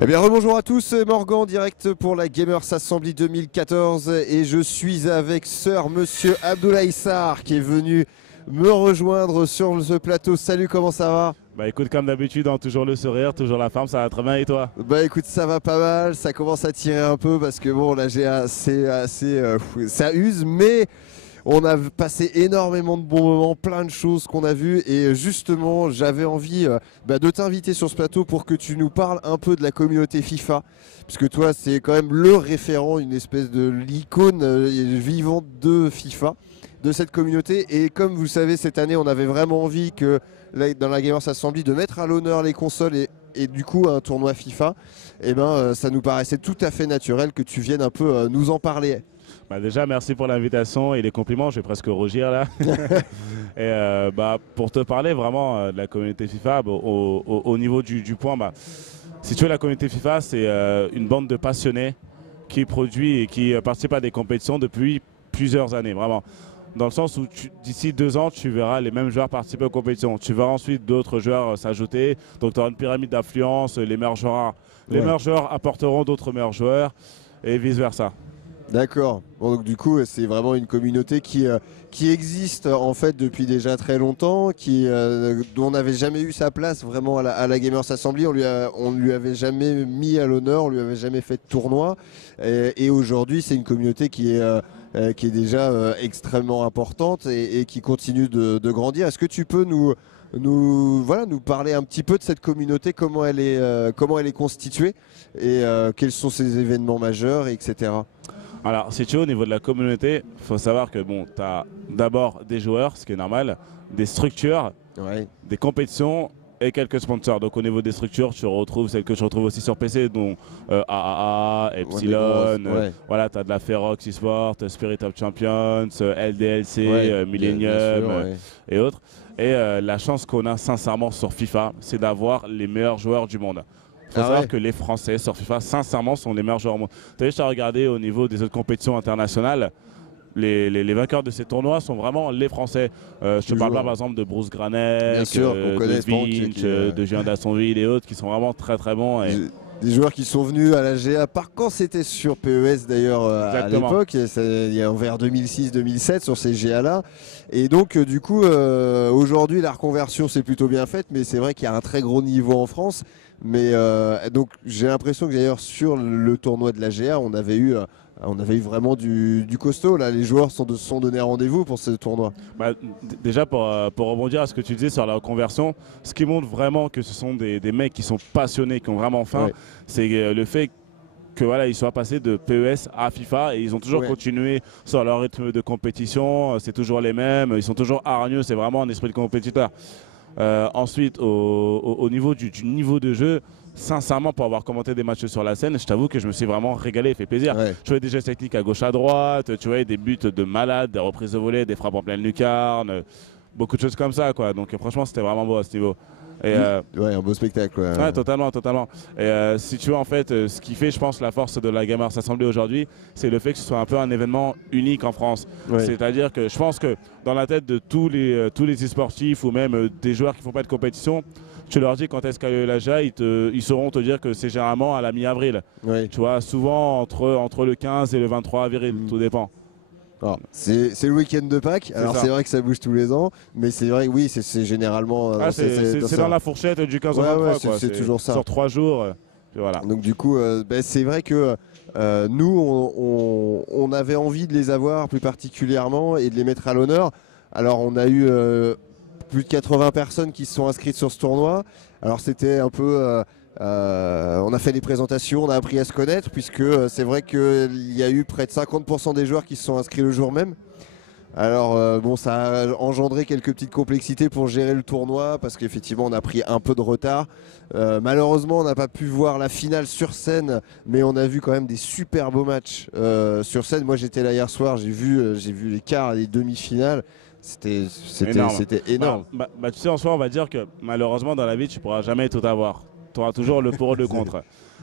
Eh bien, rebonjour à tous, Morgan, direct pour la Gamers Assembly 2014 et je suis avec Sir Monsieur Abdoulaye Sarr qui est venu me rejoindre sur ce plateau. Salut, comment ça va? Bah écoute, comme d'habitude, hein, toujours le sourire, toujours la forme, ça va très bien et toi? Bah écoute, ça va pas mal, ça commence à tirer un peu parce que bon, là j'ai ça use, mais on a passé énormément de bons moments, plein de choses qu'on a vues et justement j'avais envie de t'inviter sur ce plateau pour que tu nous parles un peu de la communauté FIFA, puisque toi c'est quand même le référent, une espèce de l'icône vivante de FIFA, de cette communauté. Et comme vous le savez, cette année on avait vraiment envie que dans la Gamers Assembly de mettre à l'honneur les consoles et du coup un tournoi FIFA, et ça nous paraissait tout à fait naturel que tu viennes un peu nous en parler. Bah déjà, merci pour l'invitation et les compliments, je vais presque rougir là. Et pour te parler vraiment de la communauté FIFA, au niveau du point, si tu veux, la communauté FIFA, c'est une bande de passionnés qui produit et qui participe à des compétitions depuis plusieurs années, vraiment. Dans le sens où d'ici 2 ans, tu verras les mêmes joueurs participer aux compétitions. Tu verras ensuite d'autres joueurs s'ajouter. Donc tu auras une pyramide d'influence, les meilleurs joueurs apporteront d'autres meilleurs joueurs et vice-versa. D'accord. Bon, donc du coup, c'est vraiment une communauté qui existe en fait depuis déjà très longtemps, dont on n'avait jamais eu sa place vraiment à la Gamers Assembly. On lui avait jamais mis à l'honneur, on lui avait jamais fait de tournoi. Et aujourd'hui, c'est une communauté qui est déjà extrêmement importante et qui continue de grandir. Est-ce que tu peux nous parler un petit peu de cette communauté, comment elle est constituée et quels sont ses événements majeurs, etc. Alors, si tu es au niveau de la communauté, il faut savoir que bon, tu as d'abord des joueurs, ce qui est normal, des structures, Ouais. des compétitions et quelques sponsors. Donc au niveau des structures, tu retrouves celles que tu retrouves aussi sur PC, dont AAA, Epsilon, Ouais. voilà, tu as de la Ferox eSport, Spirit of Champions, LDLC, Ouais, Millennium bien sûr, ouais. et autres. Et la chance qu'on a sincèrement sur FIFA, c'est d'avoir les meilleurs joueurs du monde. Il faut savoir que les Français sur FIFA, sincèrement, sont les meilleurs joueurs au monde. Tu as juste à regarder au niveau des autres compétitions internationales, les vainqueurs de ces tournois sont vraiment les Français. Je te parle pas par exemple de Bruce Granek, de Vinch, de Julien Dassonville et autres qui sont vraiment très très bons. Des joueurs qui sont venus à la GA, par quand c'était sur PES d'ailleurs à l'époque, il y a vers 2006-2007 sur ces GA là. Et donc du coup aujourd'hui la reconversion c'est plutôt bien faite, mais c'est vrai qu'il y a un très gros niveau en France. Mais donc j'ai l'impression que d'ailleurs sur le tournoi de la GA on avait eu vraiment du costaud là. Les joueurs se sont donné rendez-vous pour ce tournoi. Déjà pour rebondir à ce que tu disais sur la reconversion, ce qui montre vraiment que ce sont des mecs qui sont passionnés, qui ont vraiment faim, c'est le fait que voilà, ils soient passés de PES à FIFA et ils ont toujours continué sur leur rythme de compétition, c'est toujours les mêmes, ils sont toujours hargneux, c'est vraiment un esprit de compétiteur. Ensuite, au niveau du niveau de jeu, sincèrement, pour avoir commenté des matchs sur la scène, je t'avoue que je me suis vraiment régalé, fait plaisir. Tu vois des gestes techniques à gauche à droite, tu vois des buts de malade, des reprises de volée, des frappes en pleine lucarne, beaucoup de choses comme ça, quoi. Donc franchement, c'était vraiment beau à ce niveau. Et un beau spectacle. Ouais, totalement. Et si tu veux, en fait, ce qui fait, je pense, la force de la Gamers Assembly aujourd'hui, c'est le fait que ce soit un peu un événement unique en France. C'est-à-dire que je pense que dans la tête de tous les e-sportifs ou même des joueurs qui ne font pas de compétition, tu leur dis quand est-ce qu'il y a la GA, ils sauront te dire que c'est généralement à la mi-avril. Tu vois, souvent entre le 15 et le 23 avril, tout dépend. C'est le week-end de Pâques, alors c'est vrai que ça bouge tous les ans, mais c'est vrai que oui, c'est généralement... c'est dans la fourchette du 15 au 23, c'est toujours ça. Sur 3 jours, voilà. Donc du coup, c'est vrai que nous, on avait envie de les avoir plus particulièrement et de les mettre à l'honneur. Alors on a eu plus de 80 personnes qui se sont inscrites sur ce tournoi. Alors c'était un peu... on a fait des présentations, on a appris à se connaître, puisque c'est vrai qu'il y a eu près de 50% des joueurs qui se sont inscrits le jour même. Alors bon, ça a engendré quelques petites complexités pour gérer le tournoi, parce qu'effectivement on a pris un peu de retard. Malheureusement on n'a pas pu voir la finale sur scène, mais on a vu quand même des super beaux matchs sur scène. Moi j'étais là hier soir, j'ai vu les quarts et les demi-finales. C'était énorme. Tu sais, en soi, on va dire que malheureusement dans la vie tu pourras jamais tout avoir. tu auras toujours le pour et le contre.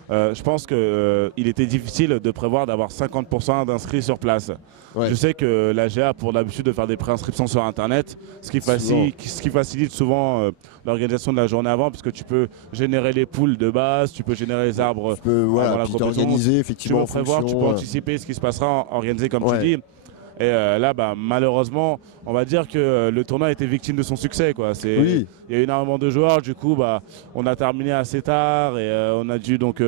Je pense qu'il était difficile de prévoir d'avoir 50% d'inscrits sur place. Ouais. Je sais que la GA a pour l'habitude de faire des préinscriptions sur Internet, ce qui facilite souvent l'organisation de la journée avant, puisque tu peux générer les poules de base, tu peux générer les arbres dans la compétition. Organiser, effectivement, tu peux prévoir, tu peux anticiper ce qui se passera, organiser comme tu dis. Et là, malheureusement, on va dire que le tournoi a été victime de son succès, quoi. Il y a eu énormément de joueurs, du coup, on a terminé assez tard et on a dû donc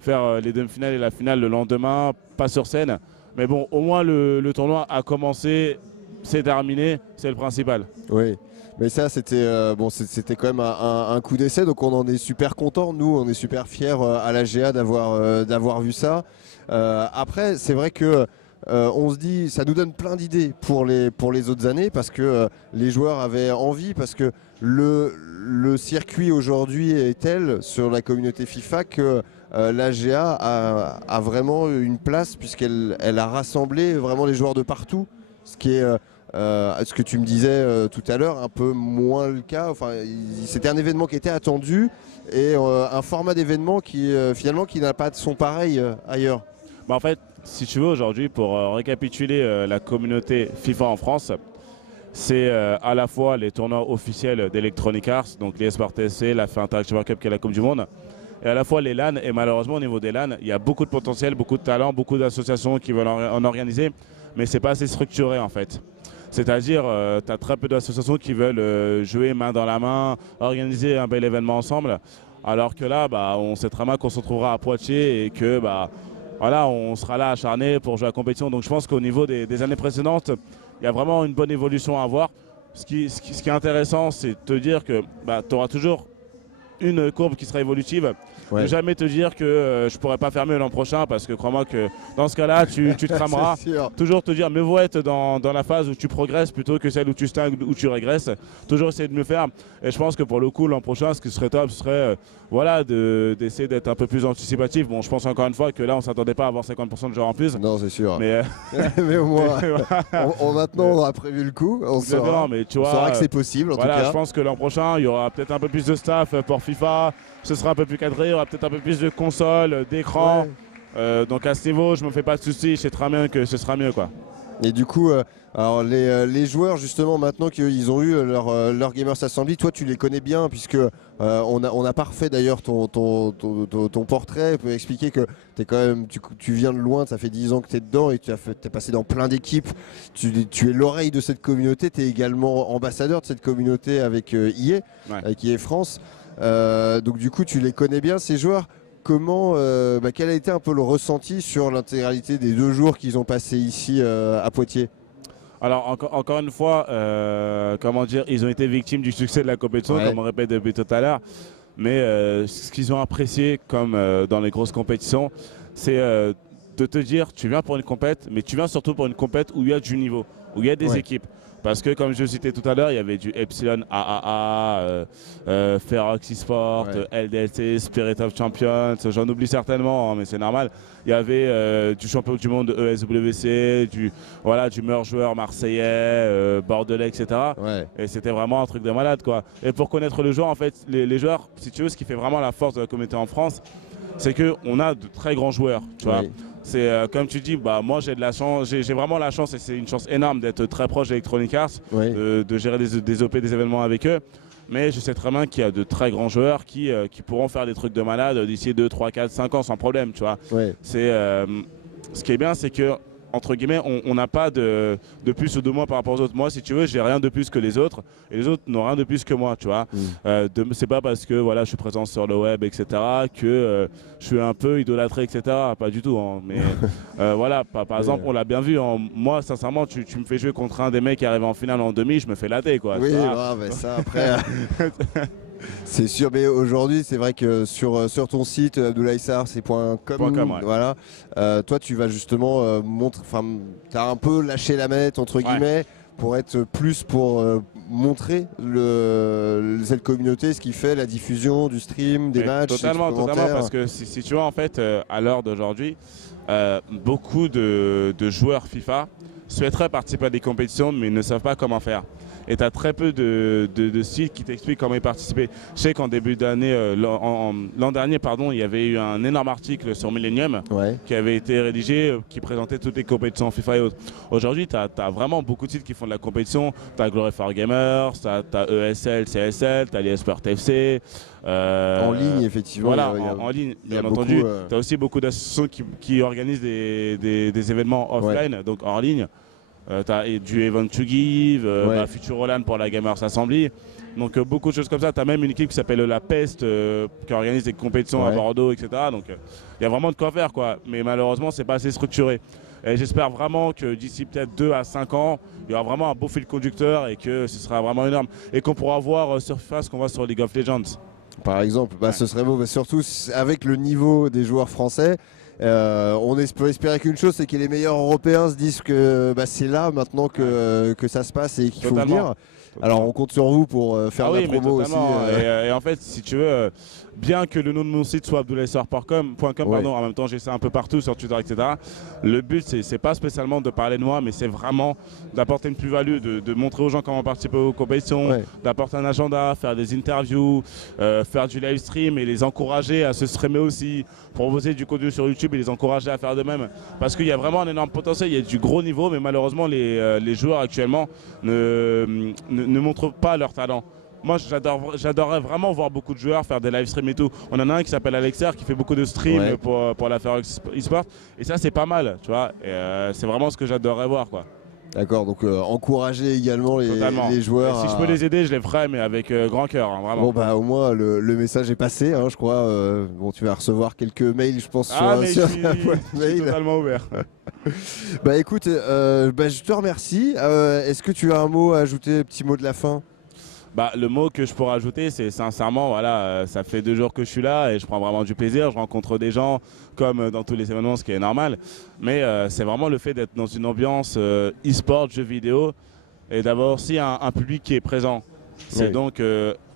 faire les demi-finales et la finale le lendemain, pas sur scène. Mais bon, au moins le tournoi a commencé, c'est terminé, c'est le principal. Oui. Mais ça, c'était c'était quand même un coup d'essai, donc on en est super content. Nous, on est super fiers à la GA d'avoir vu ça. Après, c'est vrai que on se dit, ça nous donne plein d'idées pour les autres années, parce que les joueurs avaient envie, parce que le circuit aujourd'hui est tel sur la communauté FIFA que la GA a vraiment une place, puisqu'elle a rassemblé vraiment les joueurs de partout, ce qui est ce que tu me disais tout à l'heure, un peu moins le cas. Enfin, c'était un événement qui était attendu et un format d'événement qui finalement qui n'a pas de son pareil ailleurs. En fait, si tu veux, aujourd'hui, pour récapituler la communauté FIFA en France, c'est à la fois les tournois officiels d'Electronic Arts, donc l'eSport TSC, la FIFA Interactive World Cup qui est la Coupe du Monde, et à la fois les LAN. Et malheureusement, au niveau des LAN, il y a beaucoup de potentiel, beaucoup de talent, beaucoup d'associations qui veulent en organiser, mais ce n'est pas assez structuré en fait. C'est-à-dire, tu as très peu d'associations qui veulent jouer main dans la main, organiser un bel événement ensemble, alors que là, on sait très bien qu'on se retrouvera à Poitiers et que voilà, on sera là acharné pour jouer à la compétition. Donc je pense qu'au niveau des années précédentes, il y a vraiment une bonne évolution à avoir. Ce qui est intéressant, c'est de te dire que tu auras toujours une courbe qui sera évolutive. Ouais. Ne jamais te dire que je pourrais pas faire mieux l'an prochain, parce que crois-moi que dans ce cas-là, tu te crameras. Toujours te dire, mieux vaut être dans la phase où tu progresses plutôt que celle où tu stagnes, où tu régresses. Toujours essayer de mieux faire. Et je pense que pour le coup, l'an prochain, ce qui serait top, ce serait d'essayer d'être un peu plus anticipatif. Bon, je pense encore une fois que là, on s'attendait pas à avoir 50% de joueurs en plus. Non, c'est sûr. Mais, mais au moins, maintenant, on aura prévu le coup. On saura que c'est possible, en tout cas. Je pense que l'an prochain, il y aura peut-être un peu plus de staff pour FIFA. Ce sera un peu plus cadré, il y aura peut-être un peu plus de consoles, d'écrans. Ouais. Donc à ce niveau, je me fais pas de soucis, je sais très bien que ce sera mieux, quoi. Et du coup, alors les joueurs, justement, maintenant qu'ils ont eu leur Gamers Assembly, toi tu les connais bien, puisque on a pas refait d'ailleurs ton portrait. Tu peux expliquer que tu viens de loin, ça fait 10 ans que tu es dedans et tu es passé dans plein d'équipes. Tu es l'oreille de cette communauté, tu es également ambassadeur de cette communauté avec EA, qui est France. Donc du coup, tu les connais bien, ces joueurs. Comment, quel a été un peu le ressenti sur l'intégralité des 2 jours qu'ils ont passé ici à Poitiers? Alors encore une fois, comment dire, ils ont été victimes du succès de la compétition, comme on répète depuis tout à l'heure. Mais ce qu'ils ont apprécié, comme dans les grosses compétitions, c'est de te dire, tu viens pour une compète, mais tu viens surtout pour une compète où il y a du niveau, où il y a des équipes. Parce que comme je citais tout à l'heure, il y avait du Epsilon AAA, Ferox eSport, LDLC, Spirit of Champions, j'en oublie certainement, hein, mais c'est normal. Il y avait du champion du monde ESWC, du meilleur joueur marseillais, bordelais, etc. Et c'était vraiment un truc de malade, quoi. Et pour connaître le joueur, en fait, les joueurs, si tu veux, ce qui fait vraiment la force de la communauté en France, c'est qu'on a de très grands joueurs, tu vois. C'est comme tu dis, moi j'ai de la chance, j'ai vraiment la chance, et c'est une chance énorme d'être très proche d'Electronic Arts, de gérer des OP, des événements avec eux. Mais je sais très bien qu'il y a de très grands joueurs qui pourront faire des trucs de malade d'ici 2, 3, 4, 5 ans sans problème, tu vois. Ce qui est bien, c'est que entre guillemets, on n'a pas de plus ou de moins par rapport aux autres. Moi, si tu veux, j'ai rien de plus que les autres, et les autres n'ont rien de plus que moi, tu vois. C'est pas parce que je suis présent sur le web, etc., que je suis un peu idolâtré, etc. Pas du tout, hein. Mais par exemple, on l'a bien vu, hein. Moi, sincèrement, tu me fais jouer contre un des mecs qui arrive en finale en demi, je me fais latter, quoi. Oui, mais ça après. C'est sûr, mais aujourd'hui, c'est vrai que sur ton site abdoulaysar.com, voilà, toi, tu vas justement montrer, tu as un peu lâché la manette, entre guillemets, pour être plus pour montrer cette communauté, ce qui fait la diffusion du stream, des matchs. Totalement, parce que si tu vois, en fait, à l'heure d'aujourd'hui, beaucoup de joueurs FIFA souhaiteraient participer à des compétitions, mais ils ne savent pas comment faire. et tu as très peu de sites qui t'expliquent comment y participer. Je sais qu'en début d'année, l'an dernier, pardon, il y avait eu un énorme article sur Millennium qui avait été rédigé, qui présentait toutes les compétitions FIFA et autres. Aujourd'hui, tu as vraiment beaucoup de sites qui font de la compétition. Tu as Glory for Gamers, tu as ESL, CSL, tu as les Esport FC. En ligne, effectivement. Voilà, en ligne, bien entendu. Tu as aussi beaucoup d'associations qui organisent des événements offline, donc hors ligne. Tu as du Event to Give, Futuroland pour la Gamers Assembly. Donc beaucoup de choses comme ça. Tu as même une équipe qui s'appelle La Peste qui organise des compétitions à Bordeaux, etc. Donc il y a vraiment de quoi faire, quoi. Mais malheureusement, c'est pas assez structuré. Et j'espère vraiment que d'ici peut-être 2 à 5 ans, il y aura vraiment un beau fil conducteur et que ce sera vraiment énorme. Et qu'on pourra voir sur FIFA ce qu'on voit sur League of Legends. Par exemple, ce serait beau, surtout avec le niveau des joueurs français. On peut espérer qu'une chose, c'est que les meilleurs Européens se disent que c'est là maintenant que ça se passe et qu'il faut venir. Alors on compte sur vous pour faire la promo aussi. Et en fait, si tu veux, bien que le nom de mon site soit abdoulaissor.com, en même temps j'essaie un peu partout sur Twitter, etc. Le but, c'est pas spécialement de parler de moi, mais c'est vraiment d'apporter une plus-value, de montrer aux gens comment participer aux compétitions, d'apporter un agenda, faire des interviews, faire du live stream et les encourager à se streamer aussi, proposer du contenu sur YouTube et les encourager à faire de même. Parce qu'il y a vraiment un énorme potentiel, il y a du gros niveau, mais malheureusement les joueurs actuellement ne montrent pas leur talent. Moi, j'adorerais vraiment voir beaucoup de joueurs faire des live streams et tout. On en a un qui s'appelle Alexer qui fait beaucoup de streams pour la faire e-sport. Et ça, c'est pas mal, tu vois. C'est vraiment ce que j'adorerais voir, quoi. D'accord, donc encourager également les joueurs. Et si je peux les aider, je les ferai, mais avec grand cœur, hein, vraiment. Bon, au moins, le message est passé, hein, je crois. Bon, tu vas recevoir quelques mails, je pense, sur je suis totalement ouvert. Écoute, je te remercie. Est-ce que tu as un mot à ajouter, petit mot de la fin ? Le mot que je pourrais ajouter, c'est sincèrement, ça fait 2 jours que je suis là et je prends vraiment du plaisir. Je rencontre des gens comme dans tous les événements, ce qui est normal. Mais c'est vraiment le fait d'être dans une ambiance e-sport, jeux vidéo et d'avoir aussi un public qui est présent. C'est donc,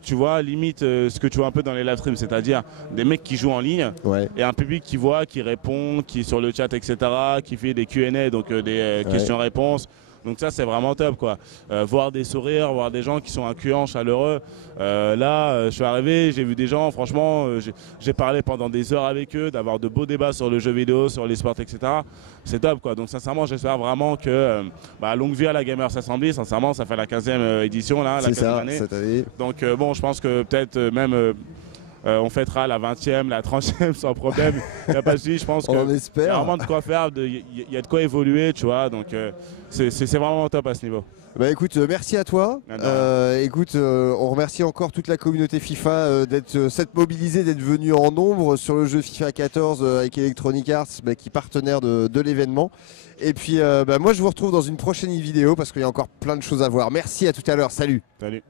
tu vois, limite ce que tu vois un peu dans les live streams, c'est-à-dire des mecs qui jouent en ligne et un public qui voit, qui répond, qui est sur le chat, etc., qui fait des Q&A, donc des questions-réponses. Donc ça, c'est vraiment top, quoi. Voir des sourires, voir des gens qui sont accueillants, chaleureux. Je suis arrivé, j'ai vu des gens, franchement, j'ai parlé pendant des heures avec eux, d'avoir de beaux débats sur le jeu vidéo, sur les sports, etc. C'est top, quoi. Donc sincèrement, j'espère vraiment que longue vie à la Gamers Assembly. Sincèrement, ça fait la 15e édition, là, la 15e année. Cette année. Donc je pense que peut-être même... on fêtera la 20e, la 30e sans problème. Il n'y a pas de souci, je pense qu'il y a vraiment de quoi faire, il y a de quoi évoluer, tu vois. Donc c'est vraiment top à ce niveau. Écoute, merci à toi. On remercie encore toute la communauté FIFA s'être mobilisée, d'être venue en nombre sur le jeu FIFA 14 avec Electronic Arts, qui est partenaire de l'événement. Et puis moi je vous retrouve dans une prochaine vidéo parce qu'il y a encore plein de choses à voir. Merci, à tout à l'heure. Salut. Salut.